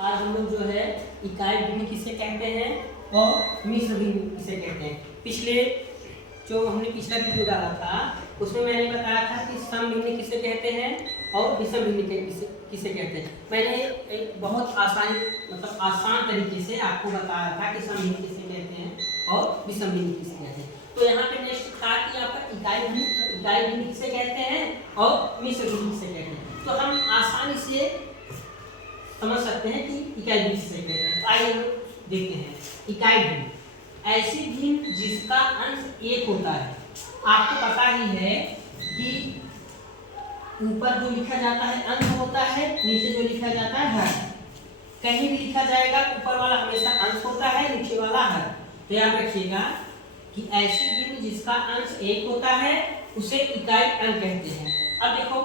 आज हम लोग जो है इकाई भिन्न किसे कहते हैं और मिश्र भिन्न किसे कहते हैं। पिछले जो हमने पिछला वीडियो डाला था उसमें मैंने बताया था कि सम भिन्न किसे कहते हैं और विषम भिन्न किसे कहते हैं। मैंने एक बहुत आसान तरीके से आपको बताया था कि सम भिन्न किसे कहते हैं और विषम भिन्न किसे कहते हैं। तो यहाँ पे नेक्स्ट था कि आपका इकाई भिन्न किसे कहते हैं और मिश्र भिन्न किसे कहते हैं। तो हम आसानी से समझ सकते हैं कि इकाई भिन्न किसे कहते हैं। तो आइए हम देखते हैं। इकाई भिन्न ऐसी भिन्न जिसका अंश एक होता है। आपको पता ही है कि ऊपर जो लिखा जाता है अंश होता है, नीचे जो लिखा जाता है हर। कहीं भी लिखा जाएगा ऊपर वाला हमेशा अंश होता है, नीचे वाला हर। तो याद रखिएगा कि ऐसी भिन्न जिसका अंश एक होता है उसे इकाई अंक कहते हैं। अब देखो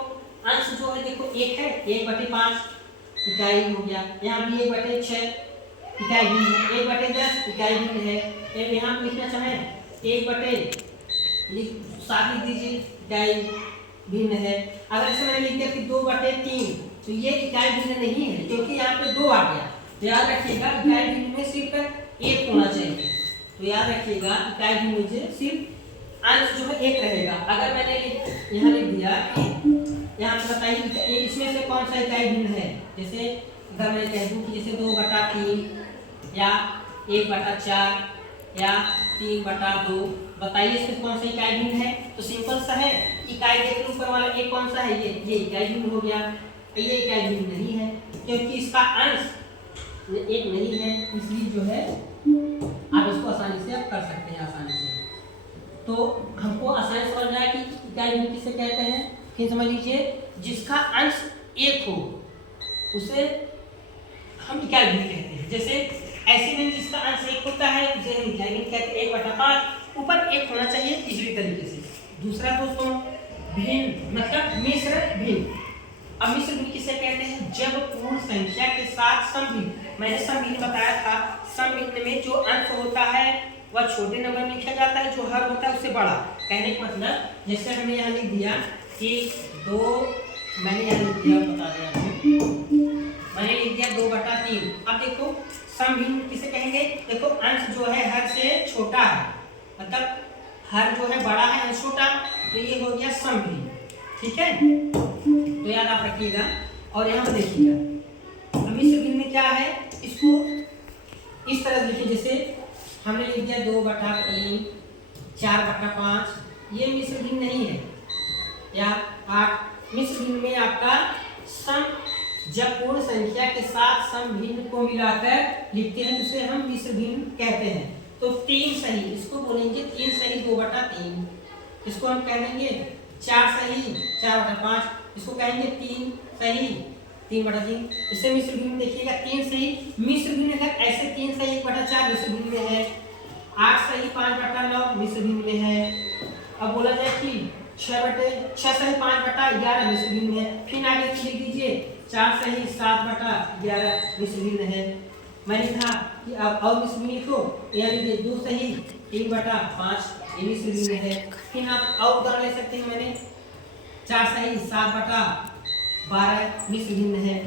अंश जो है, देखो एक है, 1/5 इकाई हो गया। यहाँ भी 1/6 इकाई भिन्न है, 1/10 इकाई भिन्न है। यहाँ लिखना चाहें 1/7 लिख दीजिए, इकाई भिन्न है। अगर इसे मैंने लिख दिया कि 2/3 तो ये इकाई भिन्न नहीं है क्योंकि यहाँ पे 2 आ गया। तो याद रखिएगा इकाई भिन्न में सिर्फ 1 होना चाहिए। तो याद रखिएगा इकाई भिन्न में सिर्फ अंश जो है 1 रहेगा। अगर मैंने यहाँ लिख दिया कि यहाँ पे बताइए इसमें से कौन सा इकाई भिन्न है। जैसे अगर मैं कह दूँ कि जैसे 2/3 या 1/4 या 3/2, बताइए इसमें कौन सा इकाई भिन्न है। तो सिंपल सा है, इकाई देख ऊपर वाला एक कौन सा है, ये इकाई भिन्न हो गया। ये इकाई भिन्न नहीं है क्योंकि इसका अंश 1 नहीं है, इसलिए जो है आप इसको आसानी से आप कर सकते हैं आसानी से। तो हमको आसानी समझ में आया कि इकाई भिन्न किसे कहते हैं। फिर समझ लीजिए जिसका अंश 1 हो उसे हम इकाई भिन्न कहते हैं। जैसे ऐसी भिन्न जिसका अंश 1 होता है उसे हम इकाई भिन्न कहते हैं। 1/5 ऊपर 1 होना चाहिए इसी तरीके से। दूसरा दोस्तों भिन्न मतलब मिश्र भिन्न। अब मिश्र भिन्न किसे कहते हैं, जब पूर्ण संख्या के साथ सम भिन्न। मैंने सम भिन्न बताया था, सम भिन्न में जो अंश होता है वह छोटे नंबर में लिखा जाता है, जो हर होता है उससे बड़ा। कहने का मतलब जैसे हमने यहाँ लिख दिया कि 2, मैंने यहाँ लिख दिया, बता दिया मैंने लिख दिया 2/3। अब देखो सम भिन्न किसे कहेंगे, देखो अंश जो है हर से छोटा है, मतलब हर जो है बड़ा है अंश छोटा, तो ये हो गया सम भिन्न। ठीक है, तो याद आप रखिएगा। और यहाँ देखिएगा मिश्र भिन्न में क्या है, इसको इस तरह लिखिए। जैसे हमने लिख दिया 2/3, 4/5, ये मिश्र भिन्न नहीं है। या 8 मिश्र भिन्न में आपका सम जब पूर्ण संख्या के साथ सम भिन्न को मिलाकर लिखते हैं उसे हम मिश्र भिन्न कहते हैं। तो 3 सही, इसको बोलेंगे 3 सही 2/3। इसको हम कह देंगे 4 सही 4/5। इसको कहेंगे 3 सही 3/3। इससे मिश्र भिन्न देखिएगा 3 सही मिश्र भिन्न है। ऐसे 3 सही 1/4 मिश्र भिन्न में है। 8 सही 5/9 मिश्र भिन्न में है। अब बोला जाए कि 6 सही 5/11 मिश्र भिन्न में है। फिर आगे लिख दीजिए 4 सही 7/11 मिश्र भिन्न है। मैंने कहा कि अब और मिश्र भिन्न लिखो, यानी 2 सही 3/5 ये मिश्र भिन्न है। फिर आप और उदाहरण ले सकते हैं, मैंने 4 सही 7/12 मिश्र भिन्न है।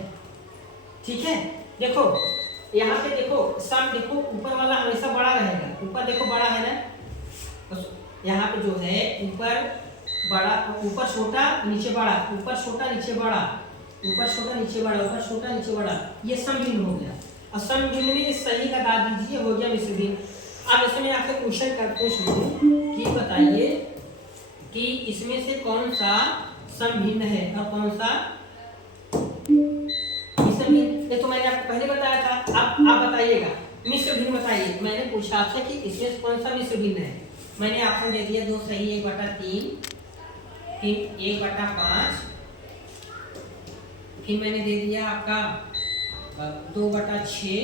ठीक है, देखो यहाँ पे देखो सम, देखो ऊपर वाला हमेशा बड़ा रहेगा। ऊपर देखो बड़ा है ना, यहाँ पे जो है ऊपर बड़ा, ऊपर छोटा नीचे बड़ा, ऊपर छोटा नीचे बड़ा, ऊपर छोटा नीचे बड़ा, ऊपर छोटा नीचे बड़ा, ये सम भिन्न हो गया। और सम भिन्न में सही लगा दीजिए, हो गया मिश्र भिन्न। अब इसमें आपसे क्वेश्चन कर पूछ लूँ कि बताइए कि इसमें से कौन सा सम भिन्न है और कौन सा मिश्र भिन्न। ये तो मैंने आपको पहले बताया था। अब आप बताइएगा मिश्र भिन्न बताइए। मैंने पूछा आपसे कि इसमें से कौन सा मिश्र भिन्न है। मैंने ऑप्शन दे दिया 2 सही 1/3, फिर 1/5, फिर मैंने दे दिया आपका 2/6,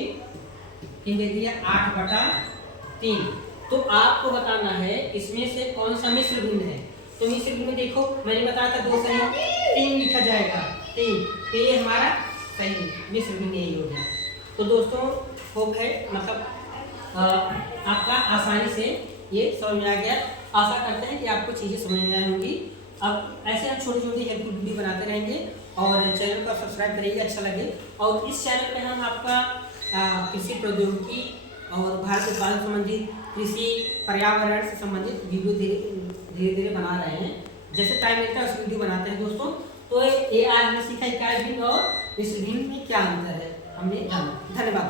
फिर दे दिया 8/3। तो आपको बताना है इसमें से कौन सा मिश्र भिन्न है। तो मिश्र भिन्न में देखो मैंने बताया था 2 सही 3 लिखा जाएगा, 3, तो ये हमारा सही मिश्र भिन्न यही हो गया। तो दोस्तों होप है मतलब आपका आसानी से ये समझ में आ गया। आशा करते हैं कि आपको चीज़ें समझ में आई होंगी। अब ऐसे हम छोटी छोटी हेल्पफुल वीडियो बनाते रहेंगे और चैनल को सब्सक्राइब करिएगा अच्छा लगे। और इस चैनल पे हम आपका कृषि प्रौद्योगिकी और भारत उत्पादन संबंधित, कृषि पर्यावरण से संबंधित वीडियो धीरे धीरे बना रहे हैं। जैसे टाइम मिलता है उस वीडियो बनाते हैं दोस्तों। तो ये आज हमने सीखा इकाई भिन्न और मिश्र भिन्न में क्या अंतर है, हमने जाना। धन्यवाद।